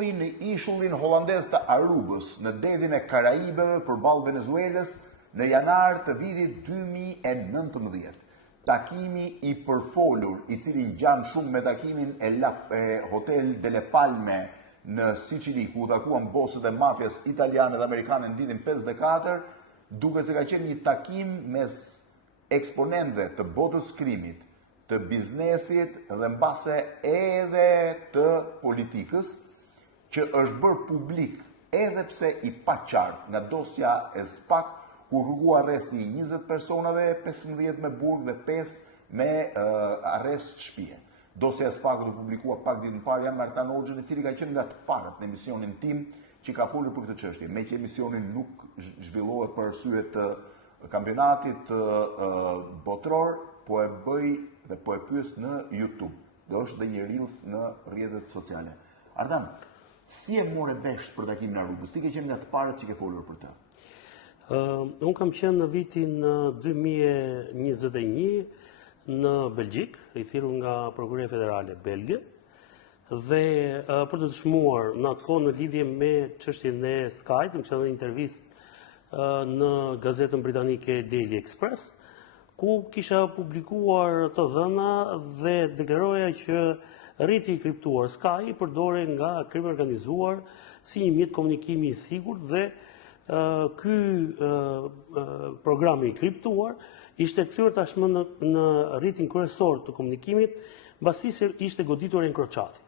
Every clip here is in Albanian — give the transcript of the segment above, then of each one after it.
ndodhi në ishullin holandez të Arubës, në dedhin e Karaibeve përballë Venezuelës në janar të vitit 2019. Takimi i përfolur, i cili ngjan shumë me takimin e Hotel Delle Palme në Sicili, ku u takuan bosët e mafjas italiane dhe amerikane në vitin 54, duket se ka qenë një takim mes eksponentëve të botës krimit, të biznesit dhe mbase edhe të politikës, që është bërë publik edhe pse i paqartë nga dosja e SPAK, ku rrugu arresti 20 personave, 15 me burg dhe 5 me arrest shtëpie. Dosja e SPAK do publikua pak ditë më parë jam Artan Hoxhën, i cili ka qenë nga të parët në emisionin tim që ka folur për këtë çështje, me që emisionin nuk zhvillohet për arsye të kampionatit botror, po e bëj dhe po e pyes në YouTube. Dhe është dhe një reels në rrjetet sociale. Artan, si e more vesh për takimin e Arubës? Ti ke qenë nga të parët që ke folur për të. Unë kam qenë në vitin 2021 në Belgjik, i thirrur nga Prokuroria Federale Belge, dhe për të dëshmuar në atë kohë në lidhje me çështjen e Skype, më kisha dhënë intervistë në gazetën britanike Daily Express, ku kisha publikuar të dhëna dhe deklaroja që rrjeti i kriptuar Sky përdoret nga krimi organizuar si një mjet komunikimi i sigurt dhe ky programi i kriptuar ishte kthyer tashmë në rrjetin kryesor të komunikimit, mbasi se ishte goditur enkroçati.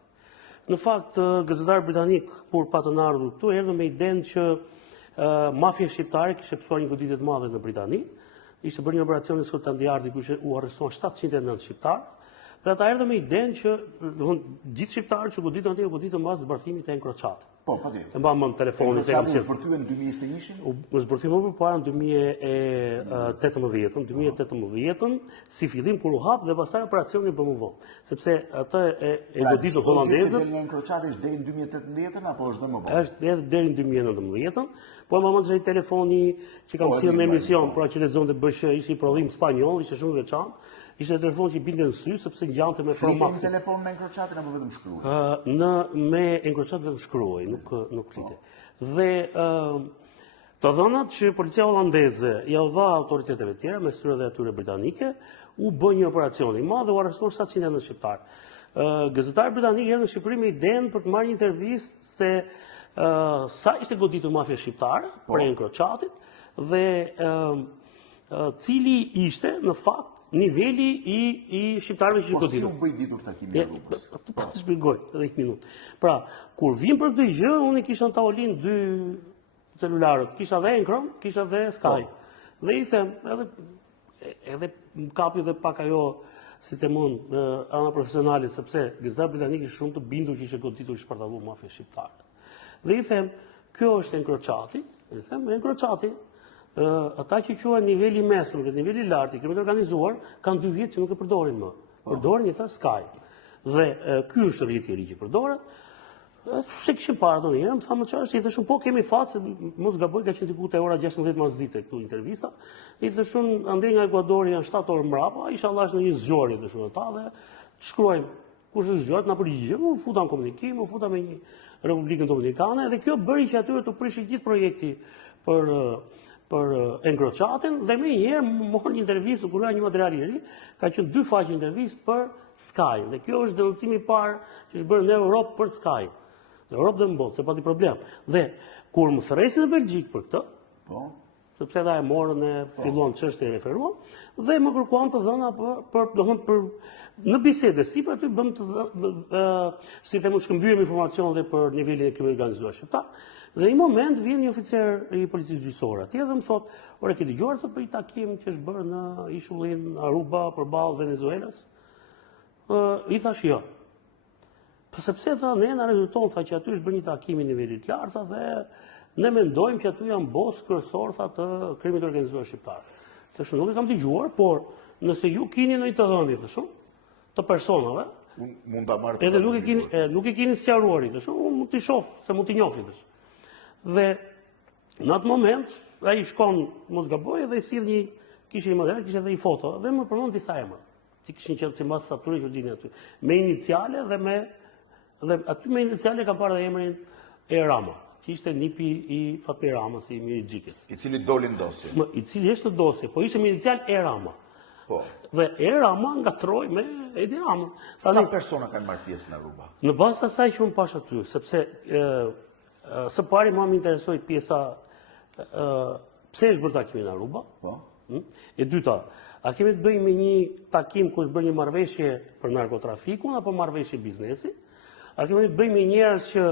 Në fakt, gazetari britanik, kur patën ardhur këtu, erdhën me idenë që mafia shqiptare kishte pësuar një goditje të madhe në Britani, ishte bërë një operacion në Skotland ku u arrestuan 709 shqiptarë, dhe ata erdhën me idenë që gjithë shqiptarët që goditën atje u goditën mbas zbarthimit të enkroçatit. Po, patjetër. E mbam mend telefonin se kam qenë. U zbërthyen në 2021? U zbërthyen më përpara në 2018, si fillim kur u hap dhe pastaj operacioni bë më vonë, sepse atë e goditur holandezët. Nga enkroçati është deri në 2018 apo është më vonë? Është edhe deri në 2019, po më mend se telefoni që kam sjellë në emision, pra që lexonte BSH, ishte i prodhim spanjoll, ishte shumë veçantë. Ishte telefon që i binte në sy sepse ngjante me format. Flitet telefon me enkroçatin apo vetëm shkruaj? Me enkroçat vetëm shkruaj, nuk flitet. Dhe të dhënat që policia holandeze ja u dha autoriteteve tjera me styret e atyre britanike, u bë një operacion i madh dhe u arrestuan 709 shqiptar. Gazetari britanik erdhi në Shqipëri me idenë për të marrë një intervistë se sa ishte goditur mafia shqiptare për enkroçatit dhe cili ishte në fakt niveli i shqiptarëve që goditur. Po si u bëj ditur takimi i Rrugës? Po të shpjegoj edhe 1 minutë. Pra, kur vim për këtë gjë, unë kisha në tavolinë 2 celularët, kisha dhe Enkron, kisha dhe Sky. Dhe i them, edhe më kapi dhe pak ajo si të mund ana profesionale, sepse gazetari britanik ishte shumë të bindur që ishte goditur i shpartalluar mafia shqiptare. Dhe i them, kjo është enkroçati, i them, enkroçati. Ata që quhen niveli mesëm dhe niveli lartë i krimit organizuar kanë 2 vjet që nuk e përdorin më. Përdorin i thënë Sky. Dhe ky është rrjeti i ri që përdoret. Se kishim parë tonë herë, më tha më çfarë, i thashun po kemi fat se mos gaboj ka qenë diku te ora 16 mazite këtu intervista. I thashun andej nga Ekuadori janë 7 orë mbrapa, inshallah është në një zgjuarje thashun ata dhe të shkruajmë kush është zgjuar na përgjigjem, u futa në komunikim, u futa me një Republikën Dominikane dhe kjo bëri që atyre të prishin gjithë projekti për enkroçatin dhe me njëherë morë një intervistë, kur një material i ri, ka qenë 2 faqe intervistë për Sky. Dhe kjo është dellësimi i parë që është bërë në Europë për Sky. Në Europë dhe në botë, se pati problem. Dhe kur më thresin në Belgjik për këtë, sepse ata e morën e fillon çështja e referuar, dhe më kërkuan të dhëna për në bisede, si për aty bëm si të më shkëmbyem informacion dhe për nivelin e krimit organizuar shqiptar. Dhe në një moment vjen një oficer i policisë gjyqësore atje dhe më thot, ore ke dëgjuar se për i takim që është bërë në ishullin Aruba përballë Venezuelës? I thash jo. Sepse tha ne na rezulton tha që aty është bërë një takim i nivelit lartë dhe ne mendojmë që aty janë bos kryesor tha të krimit organizuar shqiptar. Thashë nuk e kam dëgjuar, por nëse ju keni ndonjë të dhënë thashë të personave, mund ta marr. Edhe nuk e keni sqaruar thashë, unë mund t'i shoh se mund t'i njohni thashë. Dhe në atë moment ai shkon mos gaboj dhe i sill kishte një model, kishte edhe një foto dhe më përmend disa emra. Që kishin qenë si mbas atyre që dinë aty, me iniciale dhe me Dhe aty me iniciale ka parë dhe emrin E Rama, që ishte nipi I Fatmir Ramës, I Miri Gjikës. I cili doli në dosje. I cili është në dosje, po ishte me inicial E Rama. Po. Dhe E Rama ngatroi me Edi Ramën. Sa persona kanë marrë pjesë në Aruba? Në bazë asaj që unë pash aty, sepse së pari më interesoi pjesa pse është bërë takimi në Aruba. Po. E dyta, a kemi të bëjmë me një takim ku është bërë një marrëveshje për narkotrafikun apo marrëveshje biznesi? A kemi të bëjmë me njerëz që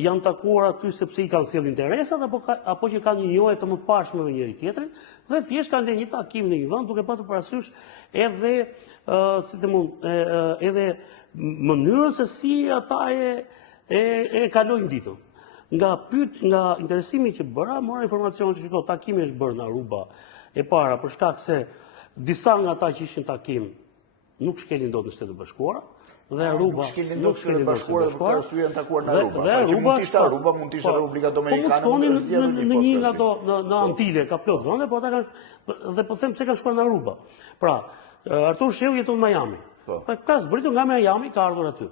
janë takuar aty sepse I kanë sjell interesat apo që kanë një njohje të mëparshme me njëri tjetrin dhe thjesht kanë lënë një takim në një vend duke patur parasysh edhe edhe mënyrën se si ata e kalojnë ditën. Nga interesimi që bëra, mora informacion që shiko, takimi është bërë në Aruba e para për shkak se disa nga ata që ishin takim nuk shkelin dot në Shtetet e Bashkuara. Dhe Aruba nuk shkelin dot në Shtetet e Bashkuara, arsye janë takuar në Aruba. Pra që mund të ishte Aruba, mund të ishte Republika Dominikane. Po mund të shkonin në një nga ato në Antile, ka plot vende, po ata kanë dhe po them pse kanë shkuar në Aruba. Pra, Artur Sheu jeton në Miami. Pra ka zbritur nga Miami, ka ardhur aty.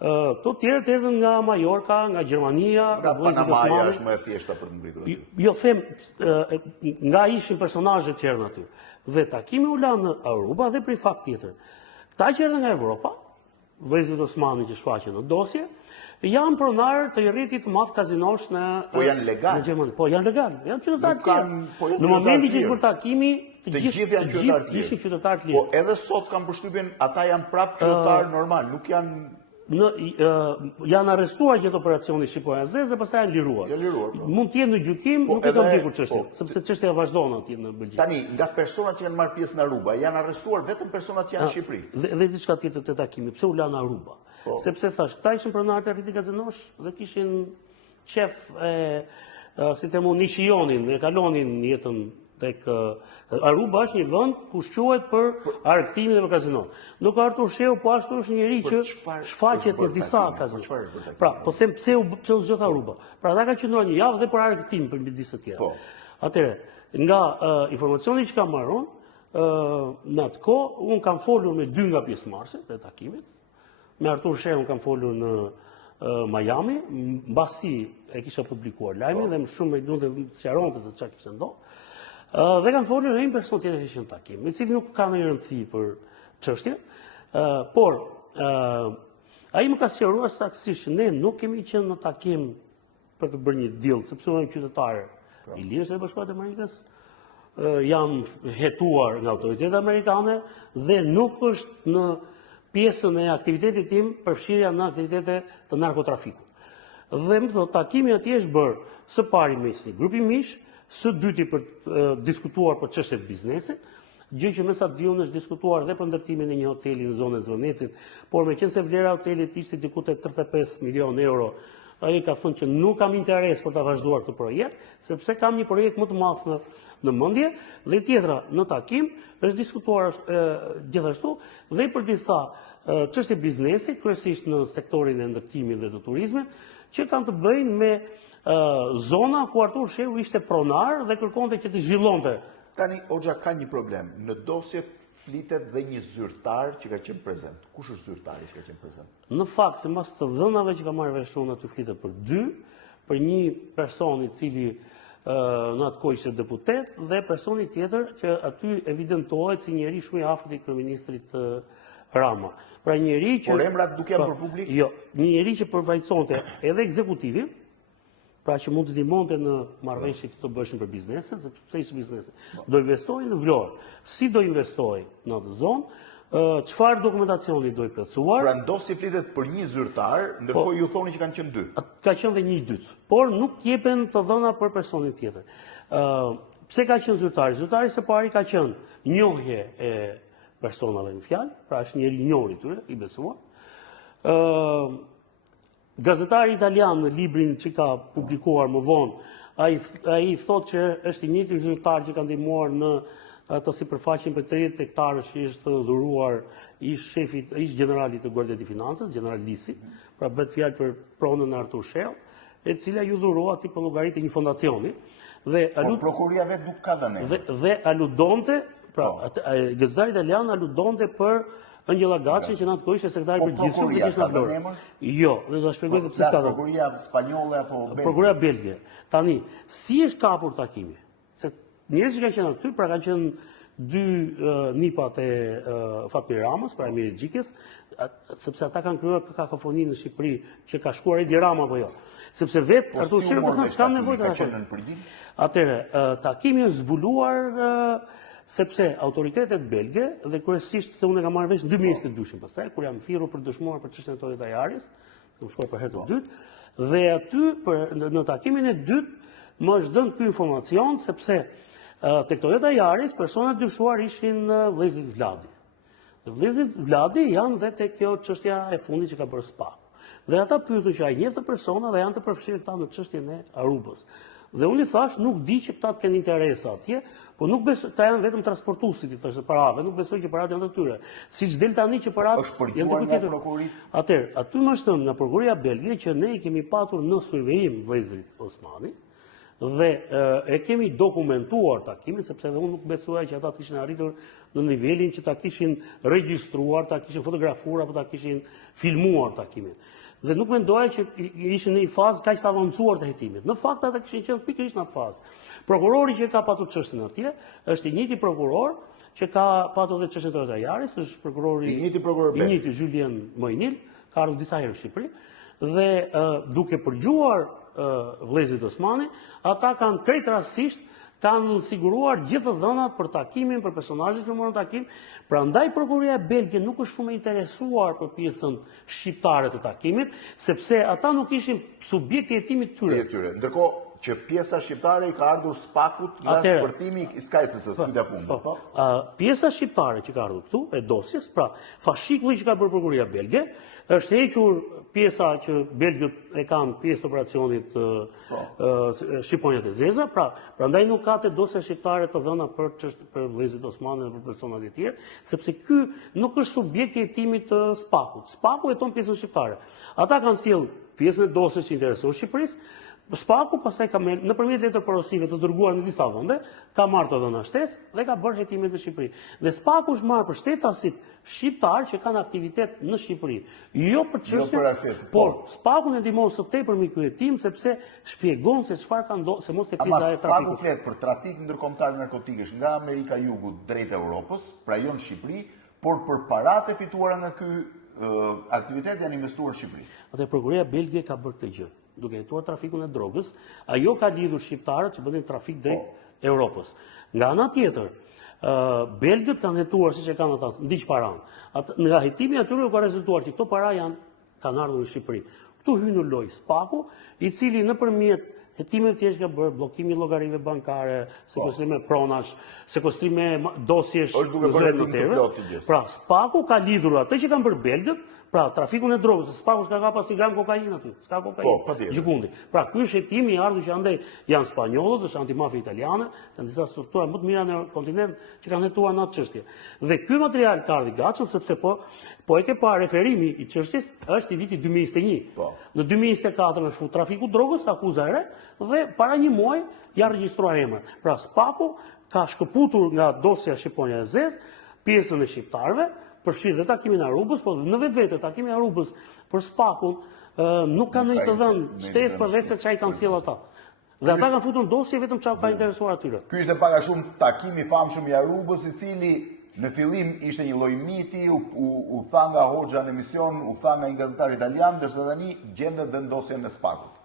Këto tjerët erdhën nga Majorka, nga Gjermania, nga Panamaja është më e thjeshta për të mbritur aty. Jo them, nga ishin personazhet që erdhën aty. Dhe takimi u la në Aruba dhe për fakt tjetër. Këta që erdhën nga Evropa, vëllezërit Osmani që shfaqen në dosje, janë pronarë të rritit të madh kazinosh në Po janë legal. Në Gjermani. Po janë legal, janë qytetarë të tjerë. Në momentin momentin që është bërë takimi, të gjithë janë qytetarë të ishin tjerë. qytetarë të Po lirë. edhe sot kanë përshtypjen ata janë prapë qytetarë normal, nuk janë Janë arrestuar gjithë operacioni Shqipëria Zez dhe pastaj janë liruar. Janë liruar. Mund të jenë në gjykim, nuk e kam ndikur çështjen, sepse çështja vazhdon atje në Belgjik. Tani, nga personat që kanë marrë pjesë në Aruba, janë arrestuar vetëm personat që janë në Shqipëri. Dhe diçka tjetër te takimi, pse u la në Aruba? Sepse thash, këta ishin pronarë të rritit gazinosh dhe kishin qef si themu Nishionin, e kalonin jetën tek Aruba është një vend ku shquhet për argëtimin dhe për kazinon. Nuk Artur Sheu po ashtu është njëri që shfaqet në disa kazino. Pra, po them pse u zgjodha Aruba. Pra ata kanë qenë një javë dhe për argëtim për midis të tjerë. Atëherë, nga informacioni që kam marrë në atë kohë, unë kam folur me 2 nga pjesëmarrësit të takimit. Me Artur Sheu kam folur në Miami, mbasi e kisha publikuar lajmin dhe më shumë me të sqaronte se çfarë kishte ndodhur. Dhe kanë folur një person tjetër që ishte në takim, I cili nuk ka ndonjë rëndësi për çështjen, por ai më ka sqaruar saktësisht ne nuk kemi qenë në takim për të bërë një deal, sepse unë jam qytetar I lirë së Bashkuara të Amerikës, jam hetuar nga autoritetet amerikane dhe nuk është në pjesën e aktivitetit tim përfshirja në aktivitete të narkotrafikut. Dhe më thotë, takimi atje është bërë së pari me si grupi mish, së dyti për diskutuar për çështjet biznesi, gjë që me sa diun është diskutuar dhe për ndërtimin e një hoteli në zonën e Zvënecit, por meqense vlera e hotelit ishte diku te 35 milionë euro, ai ka thënë që nuk kam interes për ta vazhduar këtë projekt, sepse kam një projekt më të madh në mendje, dhe tjetra në takim është diskutuar gjithashtu dhe për disa çështje biznesi, kryesisht në sektorin e ndërtimit dhe të turizmit, që kanë të bëjnë me zona ku Artur Sheu ishte pronar dhe kërkonte që të zhvillonte. Tani, Hoxha ka një problem. Në dosje flitet dhe një zyrtar që ka qenë prezent. Kush është zyrtari që ka qenë prezent? Në fakt, se mas të dhënave që ka marrë vesh unë aty flitet për 2, për një person I cili në atë kohë ishte deputet dhe personi tjetër që aty evidentohet si njeri shumë I afërt I kryeministrit Rama. Pra njeri që Por emrat duke janë për publik? Jo, një njeri që përfaqësonte edhe ekzekutivin, pra që mund të ndihmonte në marrëveshje që të bëshin për bizneset, sepse ishte biznese. Do investojë në Vlorë. Si do investojë në atë zonë? Çfarë dokumentacioni do I plotësuar? Pra ndosje flitet për një zyrtar, ndërkohë ju thoni që kanë qenë 2. Ka qenë dhe një I dytë, por nuk jepen të dhëna për personin tjetër. Pse ka qenë zyrtari? Zyrtari së pari ka qenë njohje e personave në fjalë, pra është njëri I njohur I tyre, I besuar. Gazetari italian në librin që ka publikuar më vonë, ai thotë që është I njëjti zyrtar që ka ndihmuar në ato sipërfaqen për 30 hektarësh që ishte dhuruar ish generali të Guardia di Finanzës, general Lisi, pra bëhet fjalë për pronën e Artur Sheu, e cila ju dhurua aty për llogaritë një fondacioni dhe prokuria vet nuk ka dhënë. Dhe aludonte, pra gazetari italian aludonte për Angela Gaçi, që në atë kohë ishte sekretari përgjithshëm dhe kishte Vlorë. Jo, dhe do ta shpjegoj pse s'ka. Prokuroria spanjolle apo belge? Prokuroria belge. Tani, si është kapur takimi? Se njerëzit që kanë qenë aty, pra kanë qenë dy nipat e Fatmir Ramës, pra Emirit Xhikës, sepse ata kanë krijuar kakofoni në Shqipëri që ka shkuar Edi Rama apo jo. Sepse vetë Artur Shirko s'ka nevojë të shkojë. Atëherë, takimi është zbuluar sepse autoritetet belge dhe kryesisht këtë unë e kam marrë vesh në 2022, pastaj kur jam thirrur për dëshmuar për çështjen e Toyota Yaris, kam shkuar për herë të dytë, dhe aty në takimin e dytë më është dhënë ky informacion sepse tek Toyota Yaris personat dyshuar ishin vëllezërit Vladi. Dhe vëllezërit Vladi janë dhe tek kjo çështja e fundit që ka bërë SPAK. Dhe ata pyetën që ai njeh të persona dhe janë të përfshirë këta në çështjen e Arubës. Dhe unë i thash, nuk di që këta të kenë interesa atje, po nuk besoj, ta janë vetëm transportuesit të parave, nuk besoj që parat janë të tyre. Siç del tani që parat janë të kujtjetur. Atëherë, aty më shtëm nga prokuroria belge që ne i kemi patur në Suvejim vëllezërit Osmani dhe e kemi dokumentuar takimin, sepse edhe unë nuk besoja që ata të kishin arritur në nivelin që ta kishin regjistruar, ta kishin fotografuar apo ta kishin filmuar takimin. Dhe nuk mendoja që ishin në një fazë kaq të avancuar të hetimit. Në fakt ata kishin qenë pikërisht në atë fazë. Prokurori që ka patur çështën atje është i njëjti prokuror që ka patur edhe çështën e Toyota Yaris, është prokurori i njëjti Julien Moinil, ka ardhur disa herë në Shqipëri dhe duke përgjuar vëllezërit Osmani, ata kanë krejtësisht kanë siguruar gjithë dhënat për takimin, për personazhet që morën takim. Prandaj prokuroria belge nuk është shumë e interesuar për pjesën shqiptare të takimit, sepse ata nuk ishin subjekti i hetimit të tyre. Ndërkohë që pjesa shqiptare i ka ardhur SPAK-ut nga shpërtimi i skajcës së dytë punë. Pjesa shqiptare që ka ardhur këtu e dosjes, pra fashikulli që ka bërë prokuroria belge, është hequr pjesa që belgët e kanë pjesë të operacionit Shqiponjat e Zeza, prandaj nuk ka te dosja shqiptare të dhëna për vëllezërit Osmani dhe për personat e tjerë, sepse ky nuk është subjekti i hetimit të SPAK-ut. SPAK-u heton pjesën shqiptare. Ata kanë sjell pjesën e dosjes që intereson Shqipërisë. SPAK-u pastaj ka nëpërmjet letër porosive të dërguar në disa vende, ka marrë të dhëna shtesë dhe ka bërë hetimet në Shqipëri. Dhe SPAK-u është marrë për shtetasit shqiptar që kanë aktivitet në Shqipëri. Jo për çështje, por SPAK-u ne ndihmon së tepërmi ky hetim sepse shpjegon se çfarë ka ndodhur, se mos të pjesa e trafikut. SPAK-u flet për trafik ndërkombëtar narkotikësh nga Amerika e Jugut drejt Europës, pra jo në Shqipëri, por për paratë fituara nga ky aktivitet janë investuar në Shqipëri. Atë prokuroria belge ka bërë këtë gjë, duke hetuar trafikun e drogës, ajo ka lidhur shqiptarët që bënin trafik drejt Europës. Nga ana tjetër, belgët kanë hetuar, siç e kanë ata, ndiq paran. Nga hetimi atyre u ka rezultuar që këto para kanë ardhur në Shqipëri. Këtu hyn në lojë SPAK-u, i cili nëpërmjet hetimeve të tjera ka bërë blokimi llogarive bankare, sekuestrime pronash, sekuestrime dosjesh në zonën e tërë. Pra, SPAK-u ka lidhur atë që kanë bërë belgët. Pra, trafikun e drogës, SPAK-u s'ka ka pas një gram kokainë aty, s'ka kokainë, gjikundi. Pra, ky është hetimi i ardhur që andaj janë spanjollët, është antimafia italiane, janë disa struktura më të mira në kontinent që kanë hetuar në atë çështje. Dhe ky material ka ardhur i gatshëm sepse po e ke pa referimi i çështjes është i vitit 2021. Në 2024 është fut trafiku drogës, akuza e re, dhe para një muaji janë regjistruar emër. Pra, SPAK-u ka shkëputur nga dosja Shqiponja e Zezë pjesën e shqiptarëve, përfshirë dhe takimin e Arubës, po në vetvete takimi i Arubës për SPAK-un nuk kanë ndonjë të dhënë shtesë përveç se çai kanë sjell ata. Dhe ata kanë futur në dosje vetëm çka ka interesuar atyre. Ky ishte pak a shumë takimi i famshëm i Arubës, i cili në fillim ishte një lloj miti, u tha nga Hoxha në emision, u tha nga një gazetar italian, ndërsa tani gjendet dhe në dosjen e SPAK-ut.